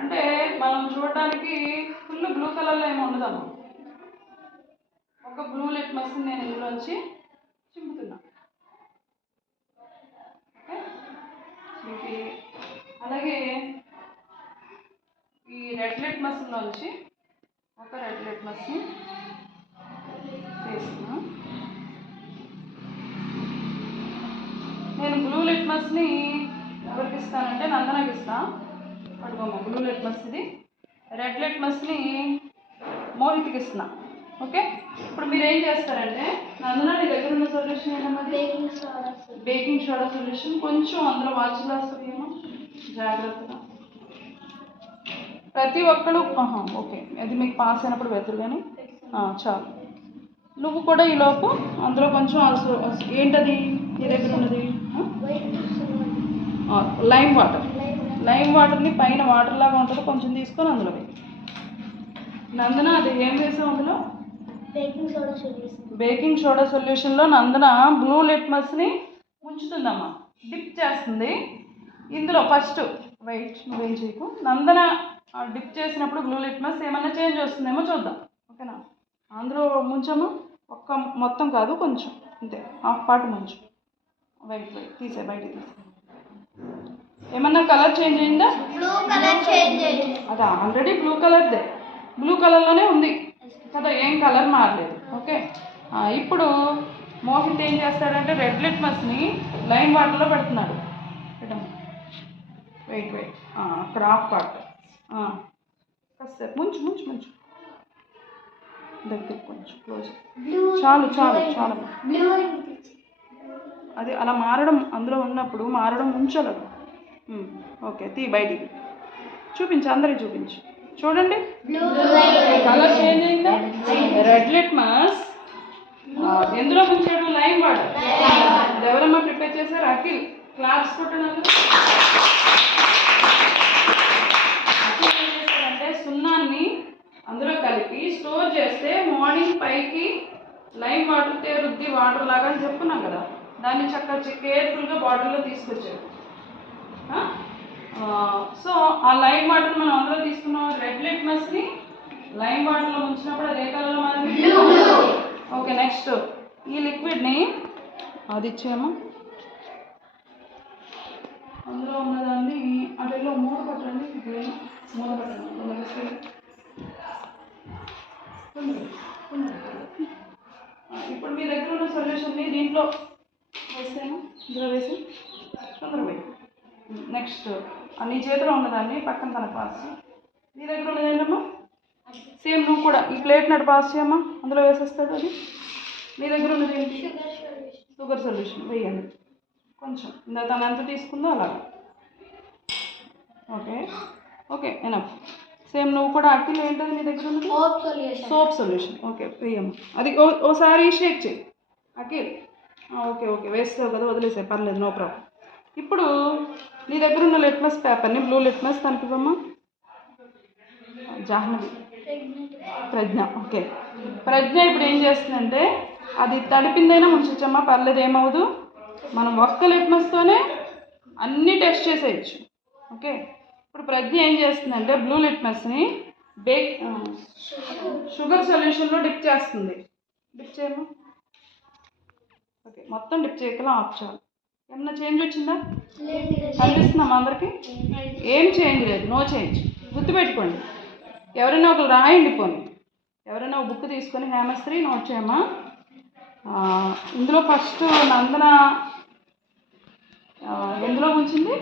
అంటే మనం చూడడానికి ఫుల్ బ్లూ కలర్లో ఏమి ఉండదమ్మా. ఒక బ్లూ లిట్మస్ నేను ఇందులోంచి చింపుతున్నా. ఓకే, అలాగే ఈ రెడ్ లిట్మస్లోంచి ఒక రెడ్ లిట్మస్ని వేస్తున్నా. నేను బ్లూ లిట్మస్ని ఎవరికి ఇస్తానంటే నందనకి ఇస్తాను. అడుగమ్మ బ్లూ లిట్మస్ ఇది. రెడ్ లిట్మస్ని మోహిత్కి ఇస్తున్నా. ఓకే, ఇప్పుడు మీరు ఏం చేస్తారంటే నందన నీ దగ్గర ఉన్న సొల్యూషన్ ఏంటమ్మా? Baking soda solution. కొంచెం అందులో వాచ్ గ్లాస్ ఏమో జాగ్రత్తగా. ప్రతి ఒక్కరు ఓకే, అది మీకు పాస్ అయినప్పుడు వెతురు కానీ చాలు. నువ్వు కూడా ఈలోపు అందులో కొంచెం ఏంటది నీ దగ్గర ఉన్నది? Lime water. లైమ్ వాటర్ని పైన వాటర్ లాగా ఉంటుంది, కొంచెం తీసుకొని అందులో వేయి. నందన అది ఏం వేసావు అందులో? బేకింగ్ సోడా సొల్యూషన్లో నందన బ్లూ లిట్మస్ని ముంచుతుందమ్మా, డిప్ చేస్తుంది ఇందులో. ఫస్ట్ వెయిట్, నువ్వేం చేయకు. నందన డిప్ చేసినప్పుడు బ్లూ లిట్మస్ ఏమన్నా చేంజ్ వస్తుందేమో చూద్దాం. ఓకేనా? అందులో ముంచము, ఒక్క మొత్తం కాదు, కొంచెం అంతే, హాఫ్ పార్ట్ ముంచు. వెయిట్ తీసే, బయటికి తీసే. ఏమన్నా కలర్ చేంజ్ అయిందా? అది ఆల్రెడీ బ్లూ కలర్దే, బ్లూ కలర్లోనే ఉంది కదా, ఏం కలర్ మారలేదు. ఓకే, ఇప్పుడు మోహిత్ ఏం చేస్తాడంటే రెడ్ లిట్మస్ని లైమ్ వాటర్లో పెడుతున్నాడు. వెయిట్ అక్కడ హాఫ్ పార్ట్ కాసేపు ముంచు ముంచు ముంచు, దగ్గర కొంచెం క్లోజ్. చాలు చాలు చాలు. అది అలా మారడం, అందులో ఉన్నప్పుడు మారడం ఉంచలేదు. ఓకే, తీ బయటికి చూపించు, అందరికి చూపించు. చూడండి కలర్ చేంజ్ అయిందా? రెడ్ లిట్మస్ ఎందులో ముంచాడు? Lime water. ఎవరమ్మా ప్రిపేర్ చేశారు? అఖిల్. క్లాప్స్ కొట్టండి. అఖిల్ ఏం చేశారంటే సున్నాన్ని అందులో కలిపి స్టోర్ చేస్తే మార్నింగ్ పైకి లైమ్ వాటర్ తేరుద్ది, వాటర్ లాగా అని చెప్పుకున్నాం కదా, దాన్ని చక్కగా కేర్ఫుల్గా బాటిల్లో తీసుకొచ్చారు. సో ఆ లైమ్ వాటర్ మనం అందులో తీసుకున్నాం. రెడ్ లిట్మస్ని లైమ్ వాటర్లో ఉంచినప్పుడు అది ఏ కలర్లో మారింది? ఓకే, నెక్స్ట్ ఈ లిక్విడ్ని అది ఇచ్చేమో, అందులో ఉన్నదాన్ని అటులో మూత పట్టండి. మూత పట్టండి. ఇప్పుడు మీ దగ్గర ఉన్న సొల్యూషన్ని దీంట్లో వేసాను, ఇందులో వేసి తొందరగా పోయి. నెక్స్ట్ నీ చేతిలో ఉన్నదాన్ని పక్కన తన పాస్. నీ దగ్గర ఉన్నది ఏంటమ్మా? సేమ్ నువ్వు కూడా ఈ ప్లేట్ నటు పాస్ చేయమ్మా, అందులో వేసేస్తుంది అది. నీ దగ్గర ఉన్నది ఏంటి? Sugar solution. వేయండి కొంచెం, ఇందా తను ఎంత తీసుకుందో అలాగా. Okay okay, enough. సేమ్ నువ్వు కూడా అఖిల్ ఏంటది నీ దగ్గర ఉన్నది? Soap solution. ఓకే, వేయమ్మా. అది ఓసారి షేక్ చేయి అఖిల్. ఓకే ఓకే, వేస్తావు కదా, వదిలేసాయి, పర్లేదు, నో ప్రాబ్లం. ఇప్పుడు నీ దగ్గర ఉన్న లిట్మస్ పేపర్ని, బ్లూ లిట్మస్ తనకి ఇవ్వమ్మా. జాహ్నవి, ప్రజ్ఞ. ఓకే, ప్రజ్ఞ ఇప్పుడు ఏం చేస్తుందంటే అది తడిపిందైనా ముంచమ్మా, పర్లేదు, ఏమవుదు. మనం ఒక్క లిట్మస్తోనే అన్నీ టెస్ట్ చేసేయచ్చు. ఓకే, ఇప్పుడు ప్రజ్ఞ ఏం చేస్తుందంటే బ్లూ లిట్మస్ని షుగర్ సొల్యూషన్లో డిప్ చేస్తుంది. డిప్ చేయమ్మా. ఓకే, మొత్తం డిప్ చేయగల ఆఫ్ చాలు. ఏమన్నా చేంజ్ వచ్చిందా? కనిపిస్తుందమ్మా అందరికీ? ఏం చేంజ్ లేదు, నో చేంజ్. గుర్తుపెట్టుకోండి, ఎవరైనా ఒకరు రాయండి. పోనీ ఎవరైనా ఒక బుక్ తీసుకొని హేమశ్రీ నోట్ చేయమ్మా. ఇందులో ఫస్ట్ నందన ఎందులో ఉంచింది?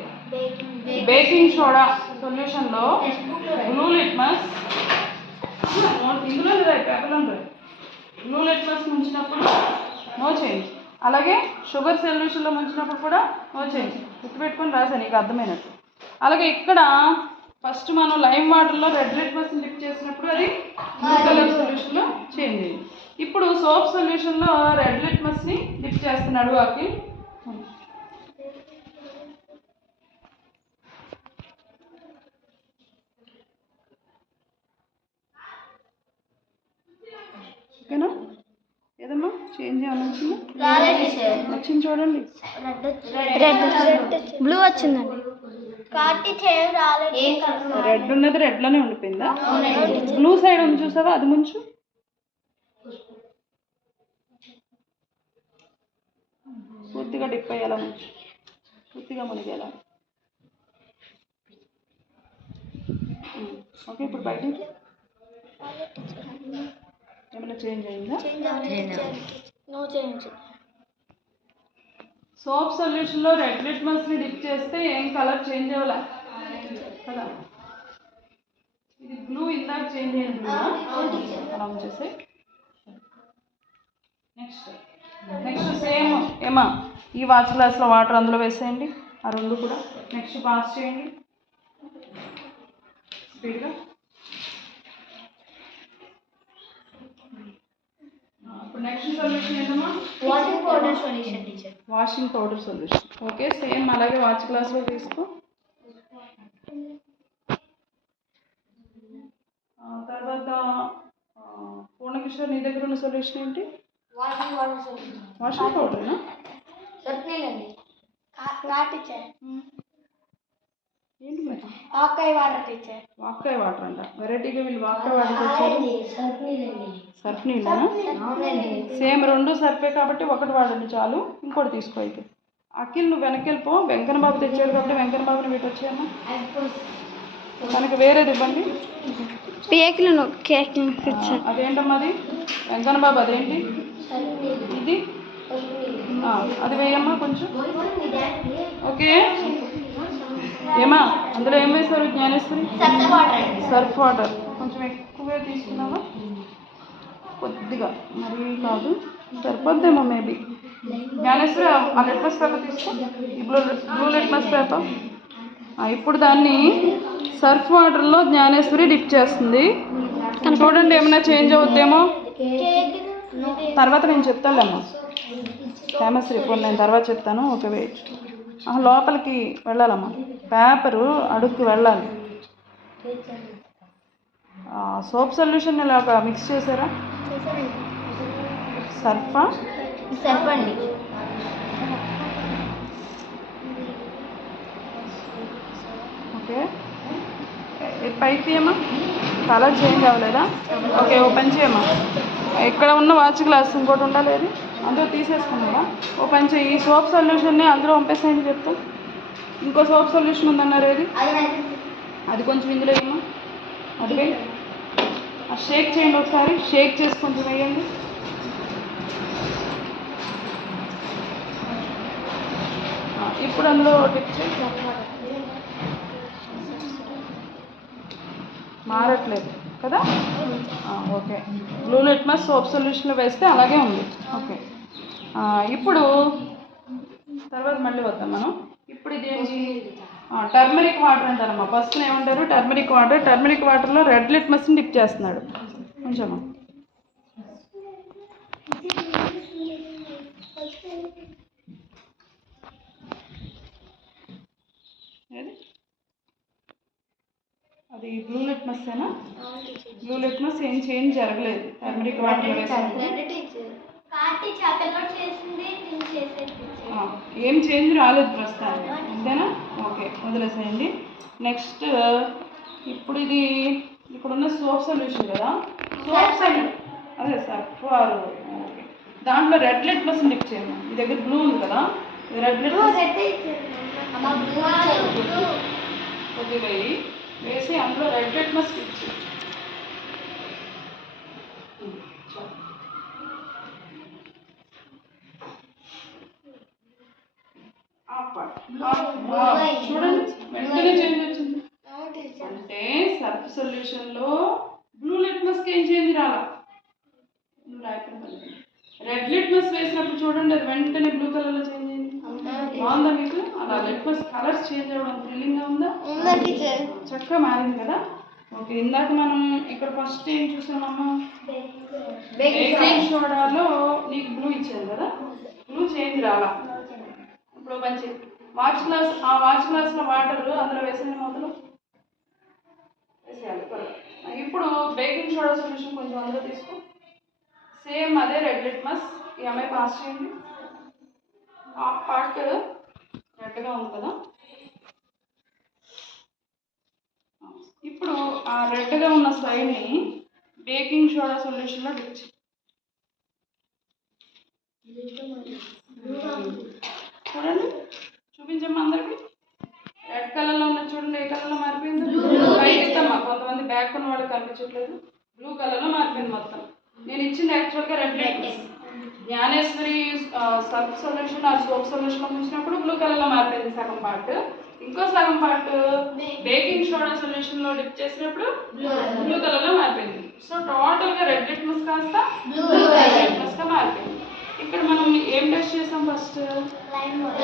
బేకింగ్ సోడా సొల్యూషన్లో బ్లూ లిట్మస్. ఇందులో పేపర్లో బ్లూ లిట్మస్ ఉంచినప్పుడు నో చేంజ్. అలాగే షుగర్ సొల్యూషన్లో ముంచినప్పుడు కూడా నో చేంజ్. గుర్తుపెట్టుకొని రాసా, నీకు అర్థమైనట్టు. అలాగే ఇక్కడ ఫస్ట్ మనం లైమ్ వాటర్లో రెడ్ లిట్మస్ని డిప్ చేసినప్పుడు అది బ్లూ కలర్ సొల్యూషన్లో చేంజ్ అయింది. ఇప్పుడు సోప్ సొల్యూషన్లో రెడ్ లిట్మస్ని డిప్ చేస్తున్నాడు అఖిల్. ఓకేనా? ఏదమ్మా చేంజ్ ఏమన్నా వచ్చిందా? వచ్చింది చూడండి, రెడ్ బ్లూ వచ్చిందండి. రెడ్ ఉన్నది రెడ్లోనే ఉండిపోయిందా? బ్లూ సైడ్ ఉంది చూసావా, అది ముంచు. పూర్తిగా డిప్ అయ్యేలా ముంచు, పూర్తిగా మునిగేలా. ఓకే, ఇప్పుడు బయట ఏమైనా చేంజ్ అయిందా? సోప్ సొల్యూషన్లో రెడ్ లిట్మస్ని డిప్ చేస్తే ఏం కలర్ చేంజ్ అవ్వాల కదా. ఇది బ్లూ ఇందాక చేంజ్ అయింది అలా ఉంచేసి. నెక్స్ట్ సేమ్ ఏమా ఈ వాచ్ గ్లాస్లో వాటర్ అందులో వేసేయండి, ఆ రెండు కూడా. నెక్స్ట్ పాస్ చేయండి స్పీడ్గా. ఇప్పుడు నెక్స్ట్ సొల్యూషన్ ఏంటమ్మా? Washing powder solution teacher. Washing powder solution. Okay, same అలాగే వాచ్ గ్లాస్లో తీసుకో. తర్వాత పూర్ణకిషోర్ నీ దగ్గర ఉన్న సొల్యూషన్ ఏంటి? Washing powder solution. వాషింగ్ పౌడర్నా? సర్ఫ్నీలండి. ఏంటి మరి? వాక్కాయ వాటర్ టీచర్. వాక్కాయ వాటర్ అంట. వెరైటీగా వీళ్ళు వాక్కాయ వాటర్ తెచ్చారు. సర్ఫ్ నీళ్ళనా? సేమ్ రెండు సర్ఫే కాబట్టి ఒకటి వాడండి చాలు, ఇంకోటి తీసుకో. అయితే అఖిల్ నువ్వు వెనక్కి వెళ్ళిపో. వెంకన్న బాబు తెచ్చాడు కాబట్టి వెంకన్న బాబుని వీటి వచ్చాయమ్మా. మనకి వేరేది ఇవ్వండి. అదేంటమ్మా అది? వెంకన్న బాబు అదేంటి ఇది? అది వేయమ్మా కొంచెం. ఓకే ఏమా అందులో ఏం వేశారు జ్ఞానేశ్వరి? Surf water. కొంచెం ఎక్కువే తీసుకున్నావా? కొద్దిగా, మరీ కాదు, సరిపోద్దేమో మేబీ. జ్ఞానేశ్వరి ఆ లిట్మస్ పేపర్ తీసుకో, ఈ బ్లూ లిట్మస్ పేపర్. ఇప్పుడు దాన్ని సర్ఫ్ వాటర్లో జ్ఞానేశ్వరి డిప్ చేస్తుంది. చూడండి ఏమైనా చేంజ్ అవుద్దేమో. తర్వాత నేను చెప్తానులేమ్మా హేమశ్రీ, ఇప్పుడు నేను తర్వాత చెప్తాను. Okay wait. లోపలికి వెళ్ళాలమ్మా, పేపరు అడుగుకి వెళ్ళాలి. సోప్ సొల్యూషన్ ఇలాగ మిక్స్ చేశారా? సర్ఫా? సర్ఫ్ అండి. ఓకే, పైకి తీయమ్మా. కలర్ చేంజ్ అవ్వలేదా? ఓకే, ఓపెన్ చేయమ్మా. ఇక్కడ ఉన్న వాచ్ గ్లాస్ ఇంకోటి ఉండాలి, అందులో తీసేసుకున్నావా? ఓపెన్ చేయి. ఈ సోప్ సొల్యూషన్ని అందులో పంపేసాయని చెప్తా. ఇంకో సోప్ సొల్యూషన్ ఉందన్నారు, ఏది? అది కొంచెం ఇందులో వేయమ్మా. అది వేయి. షేక్ చేయండి ఒకసారి, షేక్ చేసి కొంచెం వేయండి. ఇప్పుడు అందులో డిప్ చేసి. మారట్లేదు కదా? ఓకే, బ్లూ లిట్మస్ సోప్ సొల్యూషన్లో వేస్తే అలాగే ఉంది. ఓకే, ఇప్పుడు తర్వాత మళ్ళీ వద్దాం మనం. ఇప్పుడు ఇది ఏంటి? టర్మరిక్ వాటర్ అంటారమ్మా. ఫస్ట్ ఏమంటారు? Turmeric water. టర్మరిక్ వాటర్లో రెడ్ లిట్మస్ని డిప్ చేస్తున్నాడు. కొంచెమా అది బ్లూ లిట్మస్సేనా? బ్లూ లిట్మస్ ఏం చేంజ్ జరగలేదు టర్మరిక్ వాటర్లో వేసినప్పుడు. ఏం చేంజ్ రాలేదు ప్రస్తుతానికి, అంతేనా? ఓకే, వదిలేసేయండి. నెక్స్ట్ ఇప్పుడు ఇది ఇప్పుడున్న సోప్ సొల్యూషన్ కదా, సోప్ అదే సర్ఫ్ వారు. ఓకే, దాంట్లో రెడ్ లిట్మస్ డిప్ చేయమ్మా. మీ దగ్గర బ్లూ ఉంది కదా, రెడ్ లిట్మస్ కొద్దిగా వేసి అందులో రెడ్ లిట్మస్ డిప్ చేయి. చూడండి వెంటనే చేంజ్ వచ్చింది. అంటే సర్ఫ్ సొల్యూషన్లో బ్లూ లిట్మస్కి ఏం చేంజ్ రాలా. రెడ్ లిట్మస్ వేసినప్పుడు చూడండి అది వెంటనే బ్లూ కలర్లో చేంజ్ అయింది. బాగుందా మీకు? అలా లిట్మస్ కలర్స్ చేంజ్ అవ్వడం థ్రిల్లింగ్గా ఉందా? చక్కగా మారింది కదా. ఓకే, ఇందాక మనం ఇక్కడ ఫస్ట్ ఏం చూసామమ్మా? బేకింగ్ సోడాలో నీకు బ్లూ ఇచ్చాను కదా, బ్లూ చేంజ్ రాలా. ఇప్పుడు మంచి వాచ్ గ్లాస్, ఆ వాచ్ గ్లాస్లో వాటర్ అందులో వేసేది మొదలు వేసేయాలి. ఇప్పుడు బేకింగ్ సోడా సొల్యూషన్ కొంచెం అందులో తీసుకో. సేమ్ అదే రెడ్ లిట్మస్. ఈ అమ్మాయి పాస్ చేయండి. ఆ పార్ట్ రెడ్గా ఉంది కదా, ఆ రెడ్గా ఉన్న సైడ్ని బేకింగ్ సోడా సొల్యూషన్లో డిప్ చేయి. చూడండి, చూపించమ్మా అందరికి. రెడ్ కలర్లో ఉన్న చూడండి, ఏ కలర్లో మారిపోయింది? పైకిద్దమ్మా, కొంతమంది బ్యాక్ ఉన్న వాళ్ళకి కనిపించట్లేదు. బ్లూ కలర్లో మారిపోయింది మొత్తం. నేను ఇచ్చింది యాక్చువల్గా red litmus. Gnaneshwari Surf solution ఆ సోప్ సొల్యూషన్లో ముంచినప్పుడు బ్లూ కలర్లో మారిపోయింది సగం పార్ట్. ఇంకో సగం పార్ట్ బేకింగ్ సోడా సొల్యూషన్లో డిప్ చేసినప్పుడు బ్లూ కలర్లో మారిపోయింది. సో టోటల్గా రెడ్ లిట్మస్ కాస్త బ్లూ లిట్మస్గా మారిపోయింది. ఇక్కడ మనం ఏం టెస్ట్ చేసాం? ఫస్ట్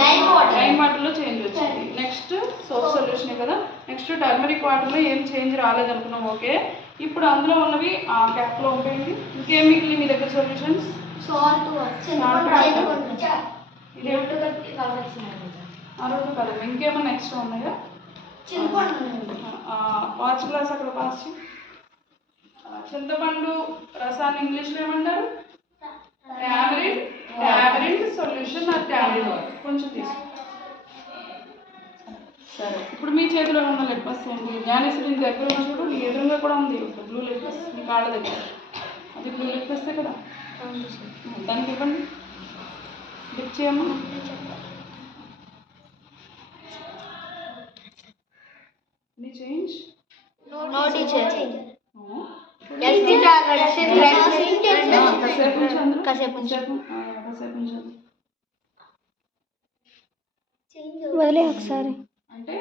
లైమ్ వాటర్లో చేంజ్ వచ్చింది. నెక్స్ట్ సోప్ సొల్యూషనే కదా. నెక్స్ట్ టర్మరిక్ వాటర్లో ఏం చేంజ్ రాలేదనుకున్నాం. ఓకే, ఇప్పుడు అందులో ఉన్నవి ఆ క్యాప్లో ఉంటాయండి. ఇంకేం మిగిలి మీ దగ్గర సొల్యూషన్స్? అరవై కదా. ఇంకేమన్నా ఎక్స్ట్రా ఉన్నాయా? వాచ్ గ్లాస్ అక్కడ పాస్. చింతపండు రసాన్ని ఇంగ్లీష్లో ఏమంటారు? Tamarind solution or tamarind. కొంచెం తీసుకో. సరే, ఇప్పుడు మీ చేతిలో ఉన్న లిట్మస్ ఏంటి? జ్ఞానేశ్వరి దగ్గర ఉన్న చూడు, నీ ఎదురుగా కూడా ఉంది బ్లూ లిట్మస్, మీ కాళ్ళ దగ్గర. అది బ్లూ లిట్మస్తే కదా. దానికి ఇవ్వండి, డిప్ చేయమ్మా. నీ చేంజ్ వదిలే ఒకసారి. అంటే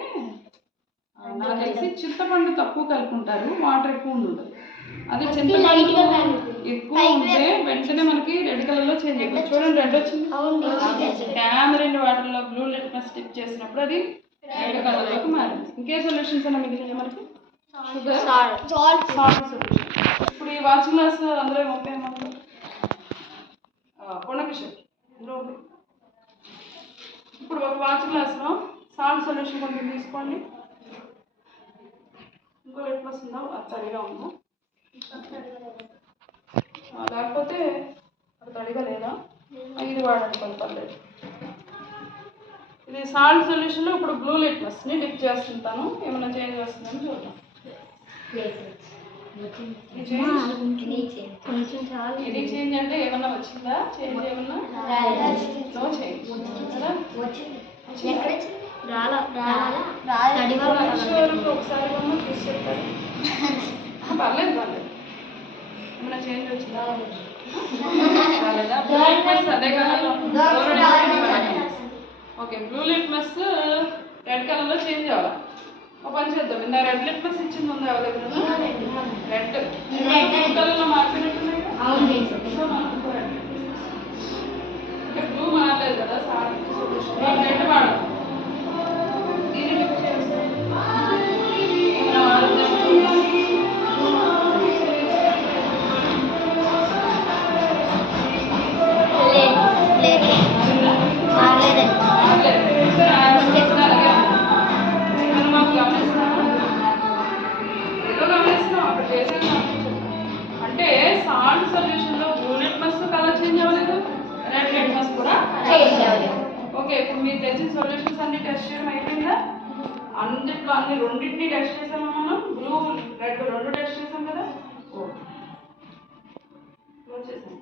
నాకు తెలిసి చింతపండు తక్కువ కలుపుకుంటారు, వాటర్ ఎక్కువ ఉండదు. అదే చింతపండు ఎక్కువ ఉంటే వెంటనే మనకి రెడ్ కలర్లో చేంజ్ అయిపోతుంది. చూడండి, రెడ్ వచ్చింది. టామరిన్ వాటర్లో బ్లూ లిట్మస్ డిప్ చేసినప్పుడు అది రెడ్ కలర్లోకి మారింది. ఇంకే సొల్యూషన్స్ అన్న మిగిలిన మనకి? Sugar, salt solution. ఇప్పుడు ఈ వాచ్ గ్లాస్ అందులో ఏమవుతాయి మనకు? కొనకిషం ఇందులో ఉంది. ఇప్పుడు ఒక వాచ్ గ్లాస్లో సాల్ట్ సొల్యూషన్ కొంచెం తీసుకోండి. ఇంకో లిట్మస్ ఉందా? అది తడిగా ఉందా? లేకపోతే అది తడిగా లేదా? ఇది వాడండి, కొంచెం పర్లేదు. ఇది సాల్ట్ సొల్యూషన్లో ఇప్పుడు బ్లూ లిట్మస్ని డిప్ చేస్తుంటాను. ఏమైనా చేంజ్ వస్తుందని చూద్దాం. ఇది చేంజ్ అంటే ఏమన్నా వచ్చిందా? చేంజ్ ఏమన్నా? నో చేంజ్ కదా. ఒకసారి తీసుకెళ్తారు. పర్లేదు పర్లేదు. ఏమన్నా చేంజ్ వచ్చిందా? అదే కలర్లో. ఓకే, బ్లూ లిట్మస్ రెడ్ కలర్లో చేంజ్ అవ్వాలి. ఒక పని చేద్దాం, ఇందా రెడ్ లిట్మస్ ఇచ్చింది ఉంది ఎవరి దగ్గర? రెడ్ బ్లూ కలర్లో మార్చినట్టున్నాయి. సో మనం ఇంకో రెడ్ అంటే బ్లూ మారలేదు కదా. సార్ రెడ్ వాడదాం. దీన్ని మిక్స్ చేస్తాం. ఏమైనా వాడుద్దాం. అంటే సాల్ట్ సొల్యూషన్లో బ్లూ లిట్మస్ కలర్ చేంజ్ అవ్వలేదు, రెడ్ లిట్మస్ కూడా చేంజ్ అవ్వలేదు. ఓకే, ఇప్పుడు మీరు తెచ్చిన సొల్యూషన్స్ అన్ని టెస్ట్ చేయడం అయిపోయిందా? అన్నిట్లో రెండింటిని టెస్ట్ చేసాము మనం. బ్లూ రెడ్ రెండు టెస్ట్ చేసాం కదా. ఓకే, వచ్చేసాం.